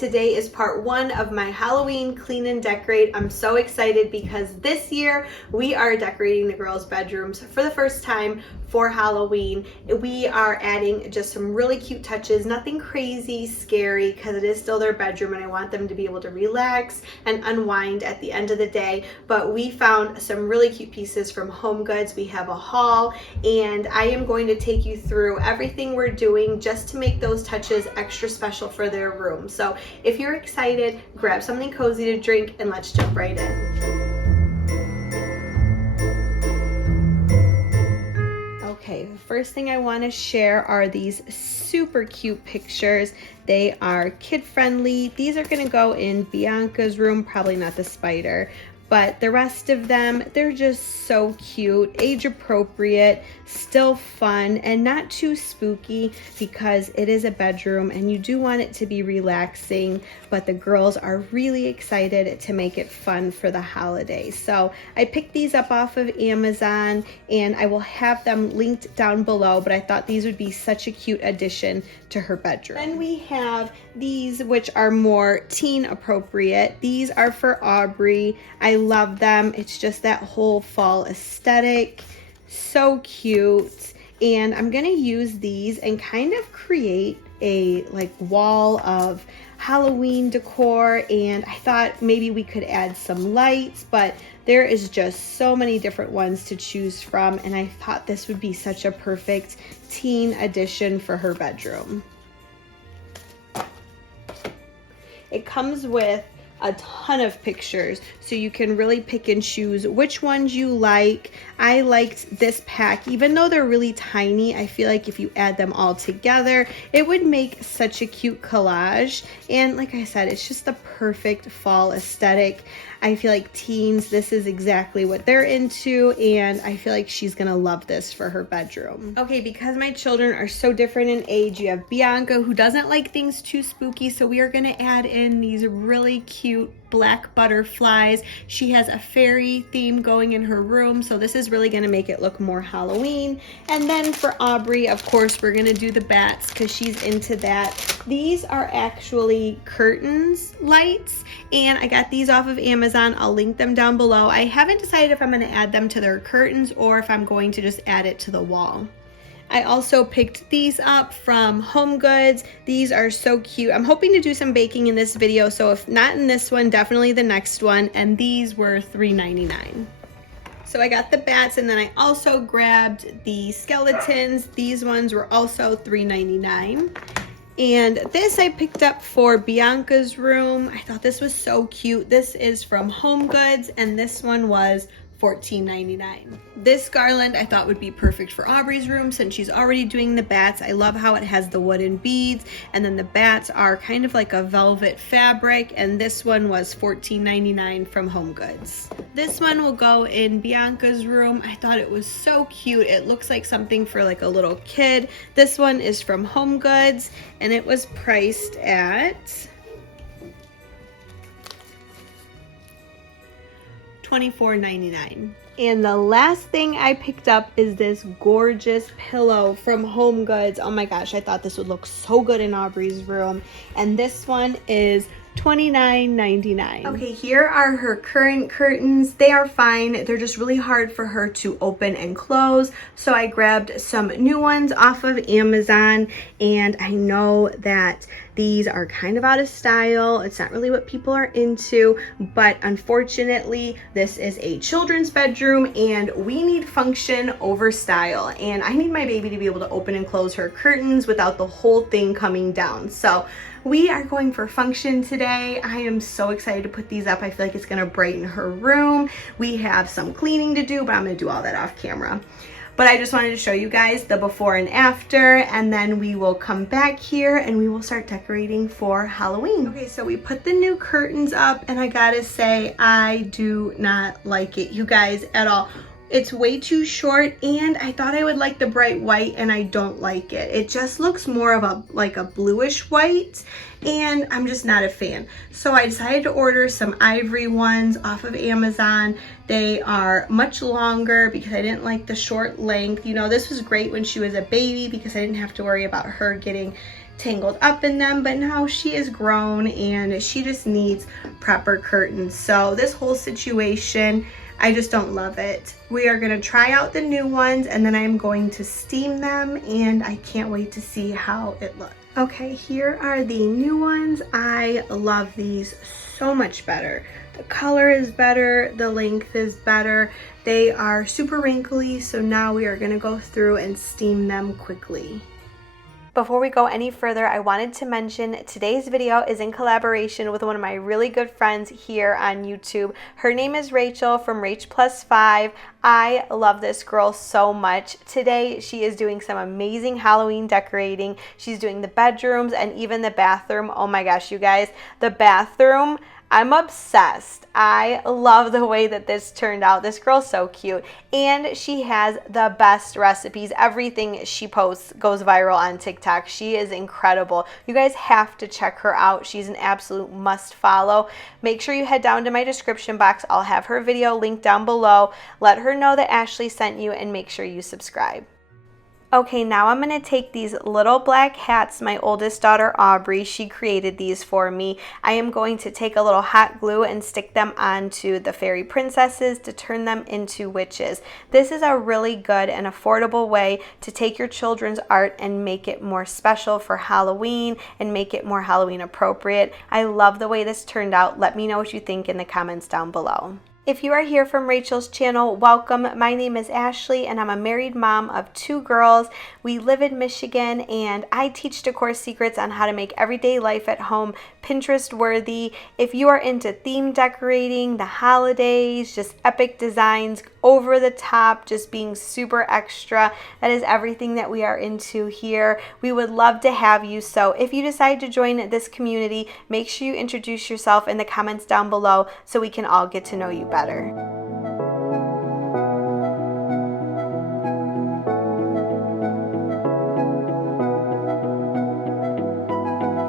Today is part 1 of my Halloween clean and decorate. I'm so excited because this year we are decorating the girls' bedrooms for the first time for Halloween. We are adding just some really cute touches, nothing crazy, scary, because it is still their bedroom and I want them to be able to relax and unwind at the end of the day. But we found some really cute pieces from HomeGoods. We have a haul and I am going to take you through everything we're doing just to make those touches extra special for their room. So if you're excited, grab something cozy to drink and let's jump right in. Okay, the first thing I want to share are these super cute pictures. They are kid friendly. These are going to go in Bianca's room, probably not the spider, but the rest of them, they're just so cute, age appropriate, still fun, and not too spooky because it is a bedroom and you do want it to be relaxing, but the girls are really excited to make it fun for the holidays. So I picked these up off of Amazon and I will have them linked down below, but I thought these would be such a cute addition to her bedroom. Then we have these, which are more teen appropriate. These are for Aubry. I love them. It's just that whole fall aesthetic. So cute. And I'm gonna use these and kind of create a wall of Halloween decor, and I thought maybe we could add some lights, but there is just so many different ones to choose from, and I thought this would be such a perfect teen addition for her bedroom. It comes with a ton of pictures, so you can really pick and choose which ones you like. I liked this pack, even though they're really tiny. I feel like if you add them all together, it would make such a cute collage. And like I said, it's just the perfect fall aesthetic. I feel like teens, this is exactly what they're into, and I feel like she's gonna love this for her bedroom. Okay, because my children are so different in age, you have Bianca who doesn't like things too spooky, so we are gonna add in these really cute black butterflies. She has a fairy theme going in her room, so this is really gonna make it look more Halloween. And then for Aubry, of course, we're gonna do the bats because she's into that. These are actually curtains lights, and I got these off of Amazon. I'll link them down below. I haven't decided if I'm gonna add them to their curtains or if I'm going to just add it to the wall. I also picked these up from HomeGoods. These are so cute. I'm hoping to do some baking in this video, so if not in this one, definitely the next one, and these were $3.99. So I got the bats, and then I also grabbed the skeletons. These ones were also $3.99. And this I picked up for Bianca's room. I thought this was so cute. This is from HomeGoods, and this one was $14.99. This garland I thought would be perfect for Aubry's room since she's already doing the bats. I love how it has the wooden beads, and then the bats are kind of like a velvet fabric, and this one was $14.99 from HomeGoods. This one will go in Bianca's room. I thought it was so cute. It looks like something for like a little kid. This one is from HomeGoods, and it was priced at $24.99. And the last thing I picked up is this gorgeous pillow from HomeGoods. Oh my gosh, I thought this would look so good in Aubry's room. And this one is $29.99. Okay, here are her current curtains. They are fine. They're just really hard for her to open and close. So I grabbed some new ones off of Amazon, and I know that these are kind of out of style. It's not really what people are into, but unfortunately, this is a children's bedroom and we need function over style. And I need my baby to be able to open and close her curtains without the whole thing coming down. So we are going for function today. I am so excited to put these up. I feel like it's gonna brighten her room. We have some cleaning to do, but I'm gonna do all that off camera. But I just wanted to show you guys the before and after, and then we will come back here and we will start decorating for Halloween. Okay, so we put the new curtains up, and I gotta say, I do not like it, you guys, at all. It's way too short, and I thought I would like the bright white, and I don't like it. It just looks more of a bluish white, and I'm just not a fan. So I decided to order some ivory ones off of Amazon. They are much longer because I didn't like the short length. You know, this was great when she was a baby because I didn't have to worry about her getting tangled up in them, but now she is grown and she just needs proper curtains. So this whole situation, I just don't love it. We are gonna try out the new ones and then I'm going to steam them, and I can't wait to see how it looks. Okay, here are the new ones. I love these so much better. The color is better, the length is better. They are super wrinkly, so now we are gonna go through and steam them quickly. Before we go any further, I wanted to mention today's video is in collaboration with one of my really good friends here on YouTube. Her name is Rachel from Rach+5. I love this girl so much. Today she is doing some amazing Halloween decorating. She's doing the bedrooms and even the bathroom. Oh my gosh, you guys, the bathroom, I'm obsessed. I love the way that this turned out. This girl's so cute. And she has the best recipes. Everything she posts goes viral on TikTok. She is incredible. You guys have to check her out. She's an absolute must follow. Make sure you head down to my description box. I'll have her video linked down below. Let her know that Ashley sent you and make sure you subscribe. Okay, now I'm going to take these little black hats. My oldest daughter, Aubry, she created these for me. I am going to take a little hot glue and stick them onto the fairy princesses to turn them into witches. This is a really good and affordable way to take your children's art and make it more special for Halloween and make it more Halloween appropriate. I love the way this turned out. Let me know what you think in the comments down below. If you are here from Rachel's channel, welcome. My name is Ashley and I'm a married mom of 2 girls. We live in Michigan and I teach decor secrets on how to make everyday life at home Pinterest worthy. If you are into theme decorating, the holidays, just epic designs, over the top, just being super extra, that is everything that we are into here. We would love to have you. So if you decide to join this community, make sure you introduce yourself in the comments down below so we can all get to know you better.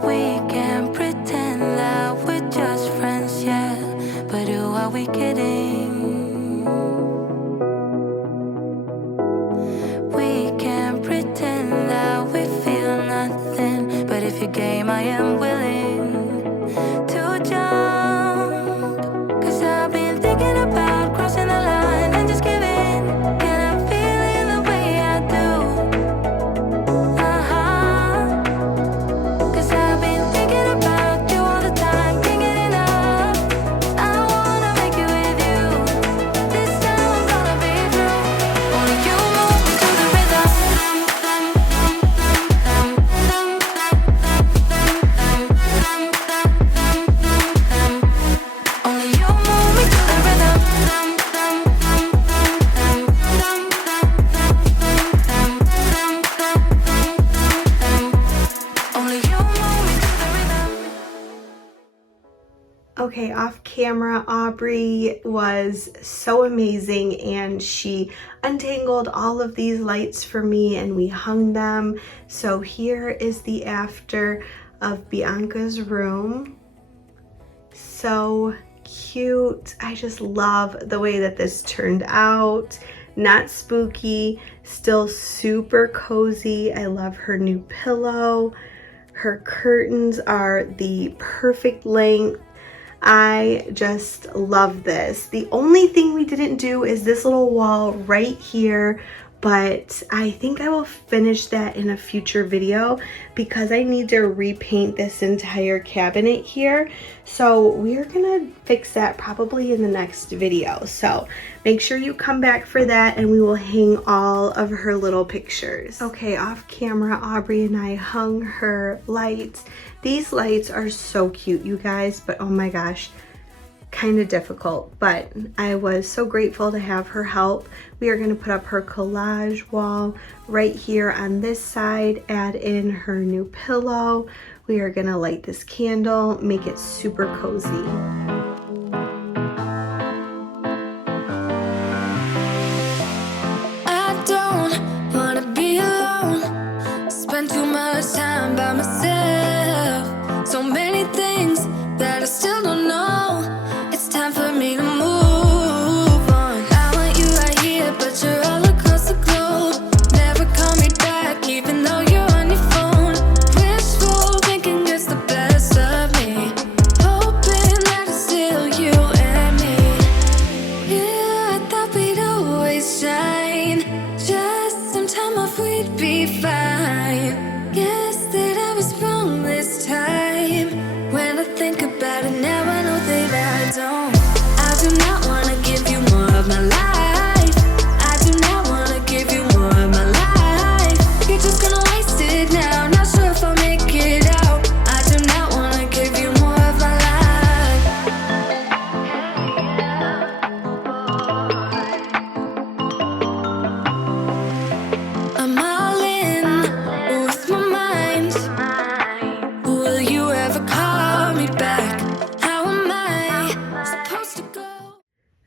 We can pretend that we're just friends, yeah, but who are we kidding? We can pretend that we feel nothing, but if you're game, I am willing to jump. 'Cause I've been thinking about crossing the line and just giving. And I'm feeling the way I do. Uh-huh. 'Cause I've been thinking about you all the time, can't get enough. I wanna make it with you. This time I'm gonna be true. Only you move me to the rhythm. Only you move me to the rhythm. Only you move me to the rhythm. Okay, off camera, Aubry was so amazing and she untangled all of these lights for me and we hung them. So here is the after of Bianca's room. So cute. I just love the way that this turned out. Not spooky, still super cozy. I love her new pillow. Her curtains are the perfect length. I just love this. The only thing we didn't do is this little wall right here, but I think I will finish that in a future video because I need to repaint this entire cabinet here. So we're gonna fix that probably in the next video. So make sure you come back for that and we will hang all of her little pictures. Okay, off camera, Aubry and I hung her lights. These lights are so cute, you guys, but oh my gosh, kind of difficult, but I was so grateful to have her help. We are going to put up her collage wall right here on this side, add in her new pillow. We are going to light this candle, make it super cozy. I don't wanna be alone, spend too much time by myself. So many things that I still don't know. It's time for me to move on. I want you right here, but you're all across the globe. Never call me back, even though you're on your phone. Wishful always shine. Just some time off, we'd be fine. Guess that I was wrong this time. When I think about it now, I know that I don't. I do not wanna give you more of my life. I do not wanna give you more of my life. You're just gonna waste it now. Not sure if I'll make it out. I do not wanna give you more of my life. I'm all in with my mind. Will you ever call me back? How am I supposed to go?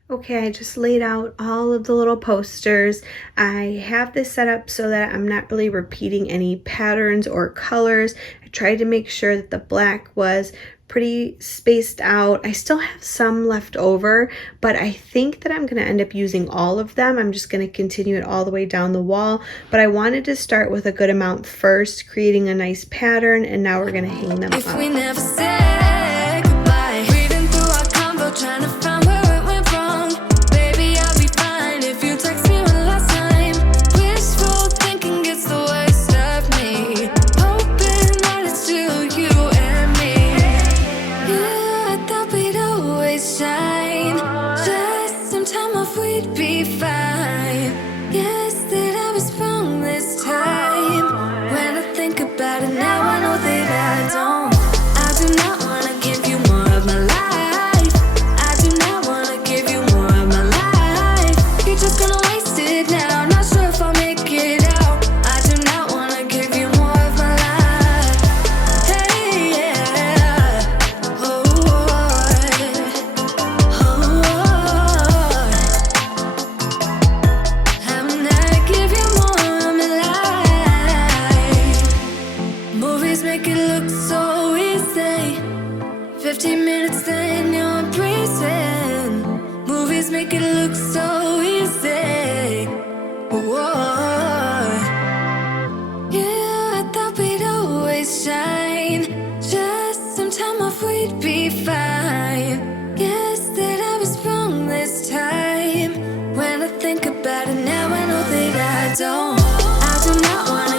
Okay, I just laid out all of the little posters. I have this set up so that I'm not really repeating any patterns or colors. I tried to make sure that the black was pretty spaced out. I still have some left over, but I think that I'm going to end up using all of them. I'm just going to continue it all the way down the wall, but I wanted to start with a good amount first, creating a nice pattern, and now we're going to hang them If we up. never said goodbye, reading through our convo, trying to find where it went wrong. Baby, I'll be fine if you text me one last time. Wishful thinking gets the worst of me. Hoping that it's still you and me. Yeah, I thought we'd always shine. Just some time off, we'd be fine. Guess that I was wrong this time. When I think about it now, I know that I don't. I do not wanna give you more of my life. I do not wanna give you more of my life. You're just gonna waste it now. Not sure if I'll make it out. I do not wanna give you more of my life. Hey, yeah. Oh, I'm not give you more of my life. Movies make it look so easy. 15 minutes, then you're breezing. Movies make it look so easy. Whoa. Yeah, I thought we'd always shine. Just some time off, we'd be fine. Guess that I was wrong this time. When I think about it now, I know that I don't. I do not wanna